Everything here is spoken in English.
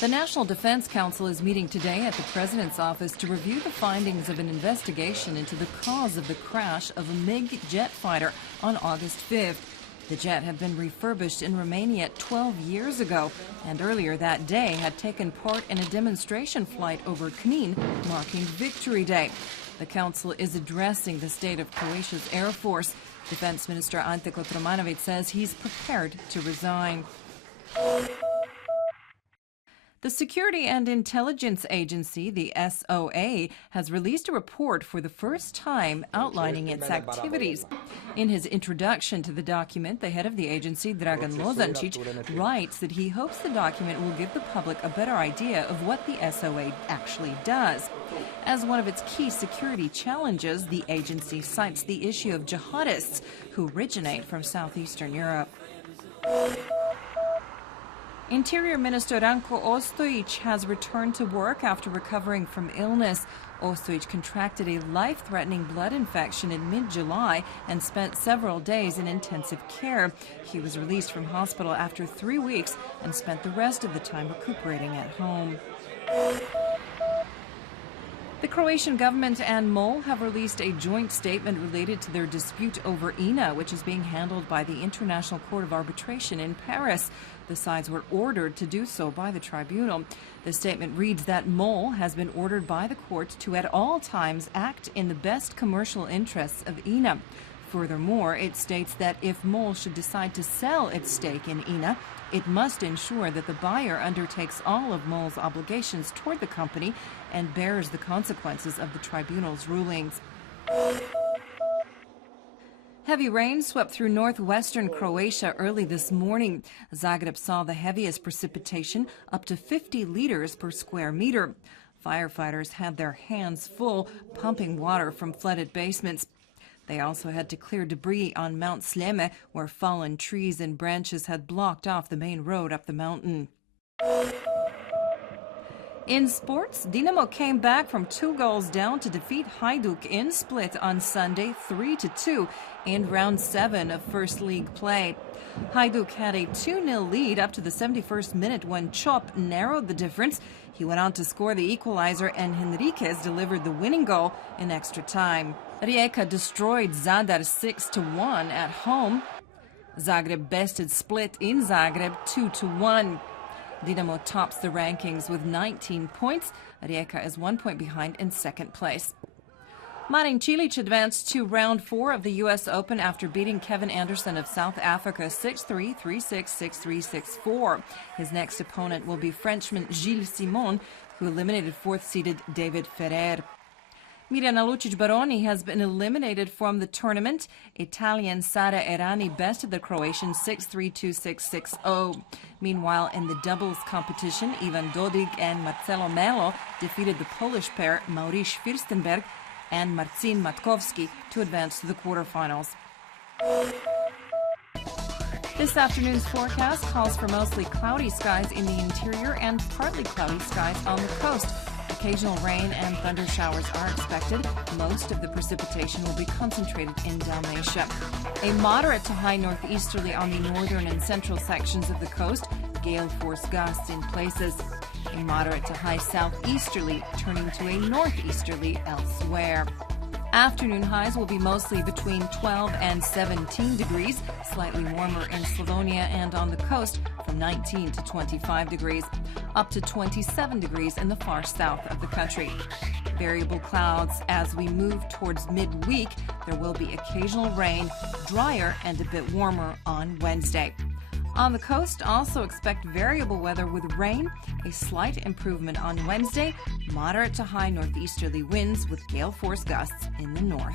The National Defense Council is meeting today at the President's office to review the findings of an investigation into the cause of the crash of a MiG jet fighter on August 5th. The jet had been refurbished in Romania 12 years ago, and earlier that day had taken part in a demonstration flight over Knin, marking Victory Day. The council is addressing the state of Croatia's Air Force. Defense Minister Ante Kotromanovic says he's prepared to resign. The Security and Intelligence Agency, the SOA, has released a report for the first time outlining its activities. In his introduction to the document, the head of the agency, Dragan Lozancic, writes that he hopes the document will give the public a better idea of what the SOA actually does. As one of its key security challenges, the agency cites the issue of jihadists who originate from southeastern Europe. Interior Minister Ranko Ostojic has returned to work after recovering from illness. Ostojic contracted a life-threatening blood infection in mid-July and spent several days in intensive care. He was released from hospital after 3 weeks and spent the rest of the time recuperating at home. The Croatian government and MOL have released a joint statement related to their dispute over INA, which is being handled by the International Court of Arbitration in Paris. The sides were ordered to do so by the tribunal. The statement reads that MOL has been ordered by the court to at all times act in the best commercial interests of INA. Furthermore, it states that if MOL should decide to sell its stake in INA, it must ensure that the buyer undertakes all of MOL's obligations toward the company and bears the consequences of the tribunal's rulings. Heavy rain swept through northwestern Croatia early this morning. Zagreb saw the heaviest precipitation, up to 50 liters per square meter. Firefighters had their hands full pumping water from flooded basements. They also had to clear debris on Mount Sljeme, where fallen trees and branches had blocked off the main road up the mountain. In sports, Dinamo came back from 2 goals down to defeat Hajduk in Split on Sunday 3-2 in round 7 of First League play. Hajduk had a 2-0 lead up to the 71st minute when Chop narrowed the difference. He went on to score the equalizer, and Henriquez delivered the winning goal in extra time. Rijeka destroyed Zadar 6-1 at home. Zagreb bested Split in Zagreb 2-1. Dinamo tops the rankings with 19 points. Rijeka is 1 point behind in second place. Marin Cilic advanced to round 4 of the U.S. Open after beating Kevin Anderson of South Africa 6-3, 3-6, 6-3, 6-4. His next opponent will be Frenchman Gilles Simon, who eliminated 4th-seeded David Ferrer. Mirjana Lucic-Baroni has been eliminated from the tournament. Italian Sara Errani bested the Croatian 6-3, 2-6, 6-0. Meanwhile, in the doubles competition, Ivan Dodig and Marcelo Melo defeated the Polish pair Maurice Fürstenberg and Marcin Matkowski to advance to the quarterfinals. This afternoon's forecast calls for mostly cloudy skies in the interior and partly cloudy skies on the coast. Occasional rain and thunder showers are expected. Most of the precipitation will be concentrated in Dalmatia. A moderate to high northeasterly on the northern and central sections of the coast. Gale force gusts in places. A moderate to high southeasterly, turning to a northeasterly elsewhere. Afternoon highs will be mostly between 12 and 17 degrees, slightly warmer in Slavonia and on the coast from 19 to 25 degrees, up to 27 degrees in the far south of the country. Variable clouds as we move towards midweek. There will be occasional rain, drier and a bit warmer on Wednesday. On the coast, also expect variable weather with rain, a slight improvement on Wednesday, moderate to high northeasterly winds with gale force gusts in the north.